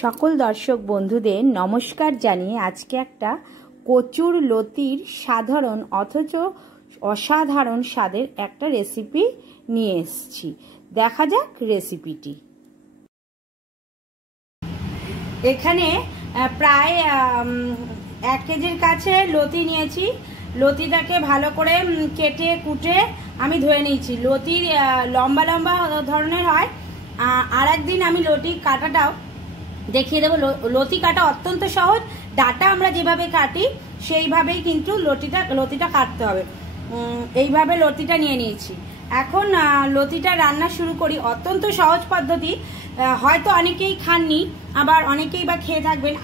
সকল দর্শক বন্ধুদের নমস্কার জানিয়ে আজকে একটা কচুর লতির সাধারণ অথচ অসাধারণ স্বাদের একটা রেসিপি নিয়ে এসেছি। দেখা যাক রেসিপিটি। এখানে প্রায় 1 কেজির কাছে লতি নিয়েছি। লতিটাকে ভালো করে কেটে কুটে আমি ধুয়ে নিয়েছি। লতি লম্বা লম্বা ধরনের হয়। আর একদিন আমি লতি কাটাটাও দেখিয়ে দেবো। লতি কাটা অত্যন্ত সহজ। ডাটা আমরা যেভাবে কাটি সেইভাবেই কিন্তু লতিটা কাটতে হবে। এইভাবে লতিটা নিয়ে নিয়েছি। এখন লতিটা রান্না শুরু করি। অত্যন্ত সহজ পদ্ধতি। হয়তো অনেকেই খাননি, আবার অনেকেই বা খেয়ে থাকবেন।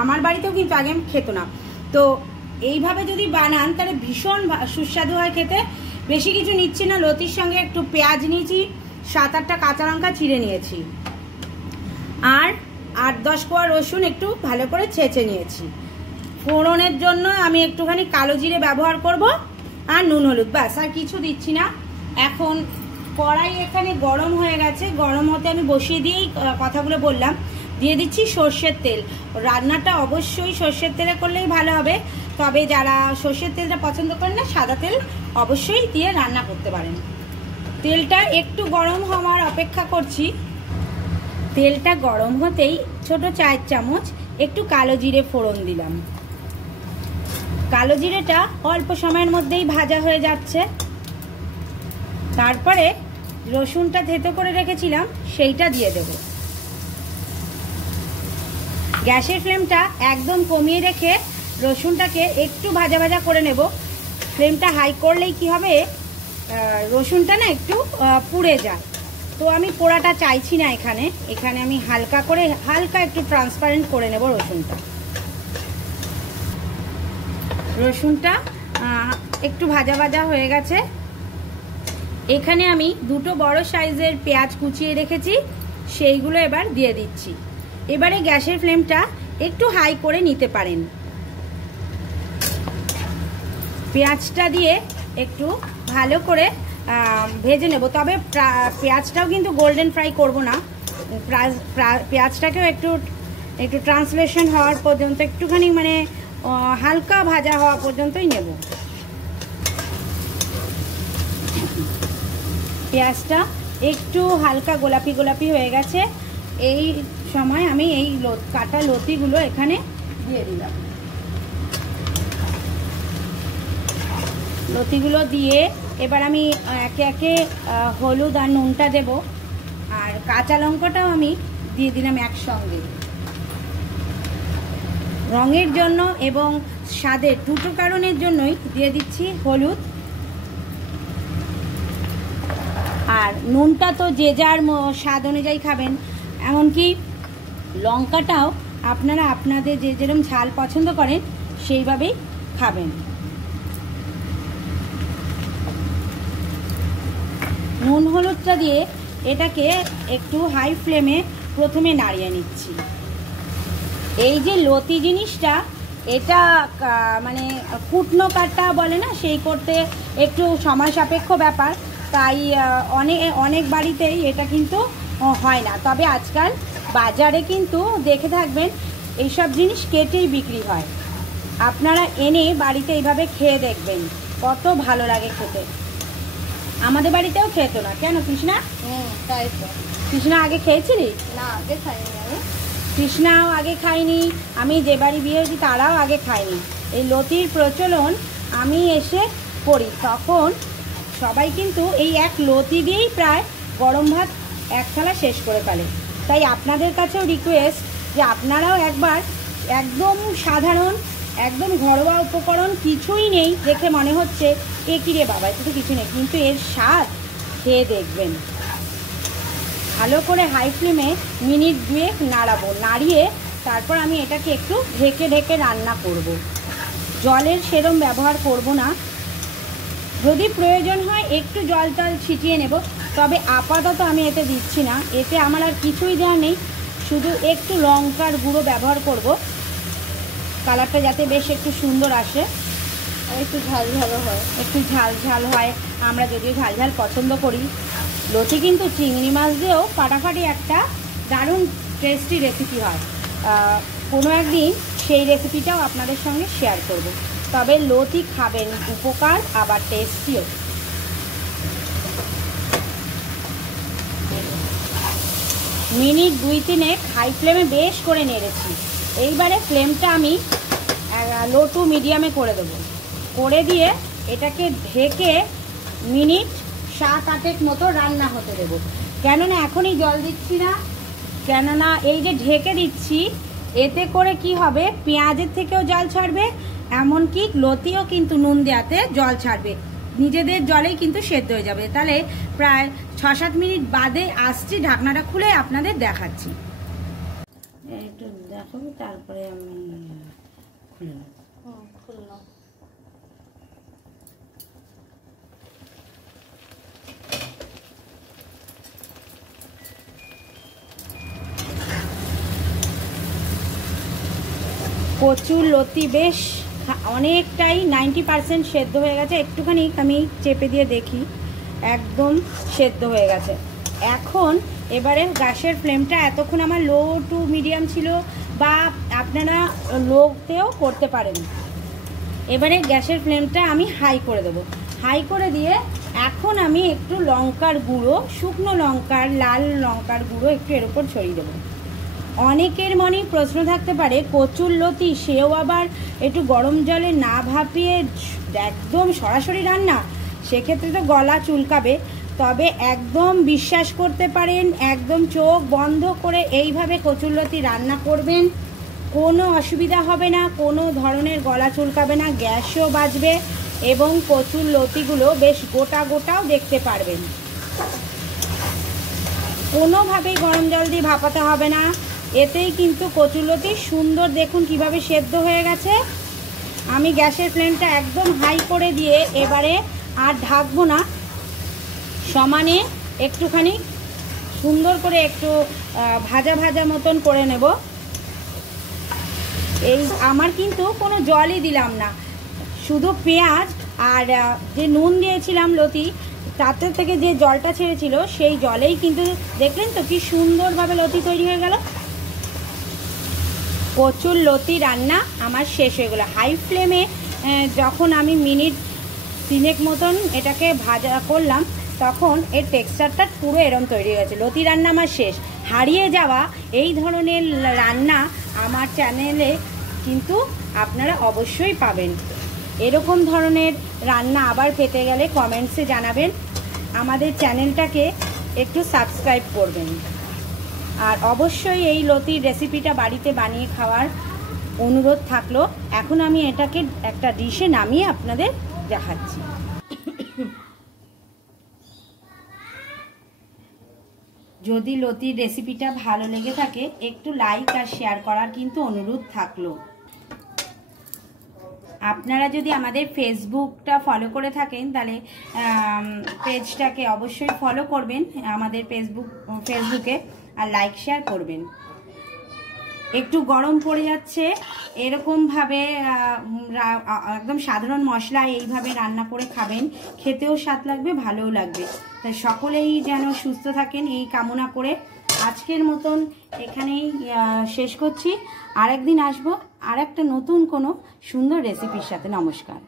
আমার বাড়িতেও কিন্তু আগে খেত না। তো এইভাবে যদি বানান তাহলে ভীষণ সুস্বাদু হয় খেতে। বেশি কিছু নিচ্ছি না। লতির সঙ্গে একটু পেঁয়াজ নিয়েছি, 7-8টা কাঁচা লঙ্কা চিড়ে নিয়েছি, আর 8-10 কোয়া রসুন একটু ভালো করে ছেঁচে নিয়েছি। ফোড়নের জন্য আমি একটুখানি কালো জিরে ব্যবহার করব, আর নুন হলুদ, ব্যাস, আর কিছু দিচ্ছি না। এখন কড়াই এখানে গরম হয়ে গেছে। গরম হতে আমি বসিয়ে দিয়েই কথাগুলো বললাম। দিয়ে দিচ্ছি সর্ষের তেল। রান্নাটা অবশ্যই সর্ষের তেলে করলেই ভালো হবে, তবে যারা সর্ষের তেলটা পছন্দ করেন না, সাদা তেল অবশ্যই দিয়ে রান্না করতে পারেন। তেলটা একটু গরম হওয়ার অপেক্ষা করছি। তেলটা গরম হতেই ছোট 4 চামচ একটু কালো জিরে ফোড়ন দিলাম। কালো জিরেটা অল্প সময়ের মধ্যেই ভাজা হয়ে যাচ্ছে। তারপরে রসুনটা থেতো করে রেখেছিলাম, সেইটা দিয়ে দেব। গ্যাসের ফ্লেমটা একদম কমিয়ে রেখে রসুনটাকে একটু ভাজা ভাজা করে নেব। ফ্লেমটা হাই করলেই কি হবে, রসুনটা না একটু পুড়ে যায়। তো আমি পোড়াটা চাইছি না। এখানে আমি হালকা একটু ট্রান্সপারেন্ট করে নেব রসুনটা একটু ভাজা ভাজা হয়ে গেছে। এখানে আমি 2টো বড় সাইজের পেঁয়াজ কুচিয়ে রেখেছি, সেইগুলো এবার দিয়ে দিচ্ছি। এবারে গ্যাসের ফ্লেমটা একটু হাই করে নিতে পারেন। পেঁয়াজটা দিয়ে একটু ভালো করে ভেজে নেব। তবে পেঁয়াজটাও কিন্তু গোল্ডেন ফ্রাই করব না। পেঁয়াজটাকেও একটু ট্রান্সলেশন হওয়ার পর্যন্ত, একটুখানি মানে হালকা ভাজা হওয়া পর্যন্তই নেব। পেঁয়াজটা একটু হালকা গোলাপি গোলাপি হয়ে গেছে। এই সময় আমি এই কাটা লতিগুলো এখানে দিয়ে দিলাম। লতিগুলো দিয়ে এবার আমি একে একে হলুদ আর নুনটা দেব, আর কাঁচা লঙ্কাটাও আমি দিয়ে দিলাম একসঙ্গে। রঙের জন্য এবং স্বাদের দুটো কারণের জন্যই দিয়ে দিচ্ছি হলুদ। আর নুনটা তো যে যার স্বাদ অনুযায়ী খাবেন। এমনকি লঙ্কাটাও আপনারা আপনাদের যেরকম ঝাল পছন্দ করেন সেইভাবেই খাবেন। নুন হলুদটা দিয়ে এটাকে একটু হাই ফ্লেমে প্রথমে নাড়িয়ে নিচ্ছি। এই যে লতি জিনিসটা, এটা মানে কুটনো কাটা বলে না, সেই করতে একটু সময় সাপেক্ষ ব্যাপার। তাই অনেক বাড়িতেই এটা কিন্তু হয় না। তবে আজকাল বাজারে কিন্তু দেখে থাকবেন এইসব জিনিস কেটেই বিক্রি হয়। আপনারা এনে বাড়িতে এইভাবে খেয়ে দেখবেন, কত ভালো লাগে খেতে। আমাদের বাড়িতেও খেত না। কেন কৃষ্ণা? তাই তো। কৃষ্ণা আগে খেয়েছিলি? না, আগে খাইনি আমি। কৃষ্ণাও আগে খাইনি। আমি যে বাড়ি বিয়ে হয়েছি তারাও আগে খায়নি। এই লতির প্রচলন আমি এসে করি, তখন সবাই কিন্তু এই এক লতি দিয়েই প্রায় গরম ভাত এক থালা শেষ করে ফেলে। তাই আপনাদের কাছেও রিকোয়েস্ট যে আপনারাও একবার একদম সাধারণ, একদম ঘরোয়া উপকরণ, কিছুই নেই দেখে মনে হচ্ছে এ কী রে বাবা, এতে তো কিছু নেই, কিন্তু এর স্বাদ খেয়ে দেখবেন। ভালো করে হাই ফ্লেমে মিনিট 2 নাড়াবো। নাড়িয়ে তারপর আমি এটাকে একটু ঢেকে ঢেকে রান্না করব। জলের সেরম ব্যবহার করব না। যদি প্রয়োজন হয় একটু জল ছিটিয়ে নেব, তবে আপাতত আমি এতে দিচ্ছি না। এতে আমার আর কিছুই দেওয়া নেই, শুধু একটু লঙ্কার গুঁড়ো ব্যবহার করব, কালারটা যাতে বেশ একটু সুন্দর আসে, একটু ঝাল ঝাল হয়। আমরা যদিও ঝাল ঝাল পছন্দ করি। লতি কিন্তু চিংড়ি মাছ দিয়েও ফাটাফাটি একটা দারুণ টেস্টি রেসিপি হয়। কোনো একদিন সেই রেসিপিটাও আপনাদের সঙ্গে শেয়ার করব। তবে লতি খাবেন, উপকার আবার টেস্টিও। মিনিট 2-3 হাই ফ্লেমে বেশ করে নেড়েছি। এইবারে ফ্লেমটা আমি লো টু মিডিয়ামে করে দেবো। করে দিয়ে এটাকে ঢেকে মিনিট 7-8 মতো রান্না হতে দেবো। কেননা এখনই জল দিচ্ছি না, কেননা এই যে ঢেকে দিচ্ছি এতে করে কি হবে, পেঁয়াজের থেকেও জল ছাড়বে, এমনকি লতিও কিন্তু নুন দেওয়াতে জল ছাড়বে, নিজেদের জলেই কিন্তু সেদ্ধ হয়ে যাবে। তাহলে প্রায় 6-7 মিনিট বাদে আসছি, ঢাকনাটা খুলে আপনাদের দেখাচ্ছি। একটু দেখাবো, তারপরে আমি খুলে নেব। খুললাম। কচুর লতি বেশ অনেকটাই 90% সেদ্ধ হয়ে গেছে। একটুখানি আমি চেপে দিয়ে দেখি, একদম সেদ্ধ হয়ে গেছে। এখন এবারে গ্যাসের ফ্লেমটা এতক্ষণ আমার লো টু মিডিয়াম ছিল, বা আপনারা লোতেও করতে পারেন। এবারে গ্যাসের ফ্লেমটা আমি হাই করে দেবো। হাই করে দিয়ে এখন আমি একটু লঙ্কার গুঁড়ো, শুকনো লঙ্কার, লাল লঙ্কার গুঁড়ো একটু এর উপর ছড়িয়ে দেবো। অনেকের মনেই প্রশ্ন থাকতে পারে, কচুর লতি সেও আবার একটু গরম জলে না ভাপিয়ে একদম সরাসরি রান্না, সেক্ষেত্রে তো গলা চুলকাবে। তবে একদম বিশ্বাস করতে পারেন, একদম চোখ বন্ধ করে এইভাবে কচুর লতি রান্না করবেন, কোনো অসুবিধা হবে না, কোনো ধরনের গলা চুলকাবে না, গ্যাসও বাঁচবে এবং কচুর লতিগুলো বেশ গোটা গোটাও দেখতে পারবেন। কোনোভাবেই গরম জল দিয়ে ভাপাতে হবে না, এতেই কিন্তু কচুরলতি সুন্দর দেখুন কিভাবে সেদ্ধ হয়ে গেছে। আমি গ্যাসের ফ্লেমটা একদম হাই করে দিয়ে এবারে আর ঢাকবো না, সমানে একটুখানি সুন্দর করে একটু ভাজা ভাজা মতন করে নেব। এই আমার কিন্তু কোনো জলই দিলাম না, শুধু পেঁয়াজ আর যে নুন দিয়েছিলাম লতি, তাতে থেকে যে জলটা ছেড়েছিল সেই জলেই কিন্তু দেখলেন তো কি সুন্দরভাবে লতি তৈরি হয়ে গেল। কচুর লতি রান্না আমার শেষ হয়ে গেল। হাই ফ্লেমে যখন আমি মিনিট 3 মতন এটাকে ভাজা করলাম, তখন এর টেক্সচারটা পুরো এরম তৈরি হয়ে গেছে। লতি রান্না আমার শেষ। হারিয়ে যাওয়া এই ধরনের রান্না আমার চ্যানেলে কিন্তু আপনারা অবশ্যই পাবেন। এরকম ধরনের রান্না আবার পেতে গেলে কমেন্টসে জানাবেন, আমাদের চ্যানেলটাকে একটু সাবস্ক্রাইব করবেন। আর অবশ্যই এই লতির রেসিপিটা বাড়িতে বানিয়ে খাওয়ার অনুরোধ থাকলো। এখন আমি এটাকে একটা ডিশে নামিয়ে আপনাদের দেখাচ্ছি। যদি লতির রেসিপিটা ভালো লেগে থাকে একটু লাইক আর শেয়ার করার কিন্তু অনুরোধ থাকলো। আপনারা যদি আমাদের ফেসবুকটা ফলো করে থাকেন তাহলে পেজটাকে অবশ্যই ফলো করবেন আমাদের ফেসবুকে, আর লাইক শেয়ার করবেন। একটু গরম পড়ে যাচ্ছে, এরকমভাবে একদম সাধারণ মশলা এইভাবে রান্না করে খাবেন, খেতেও স্বাদ লাগবে, ভালোও লাগবে। তাই সকলেই যেন সুস্থ থাকেন এই কামনা করে আজকের মতন এখানেই শেষ করছি। আরেকদিন আসবো আর একটা নতুন কোনো সুন্দর রেসিপির সাথে। নমস্কার।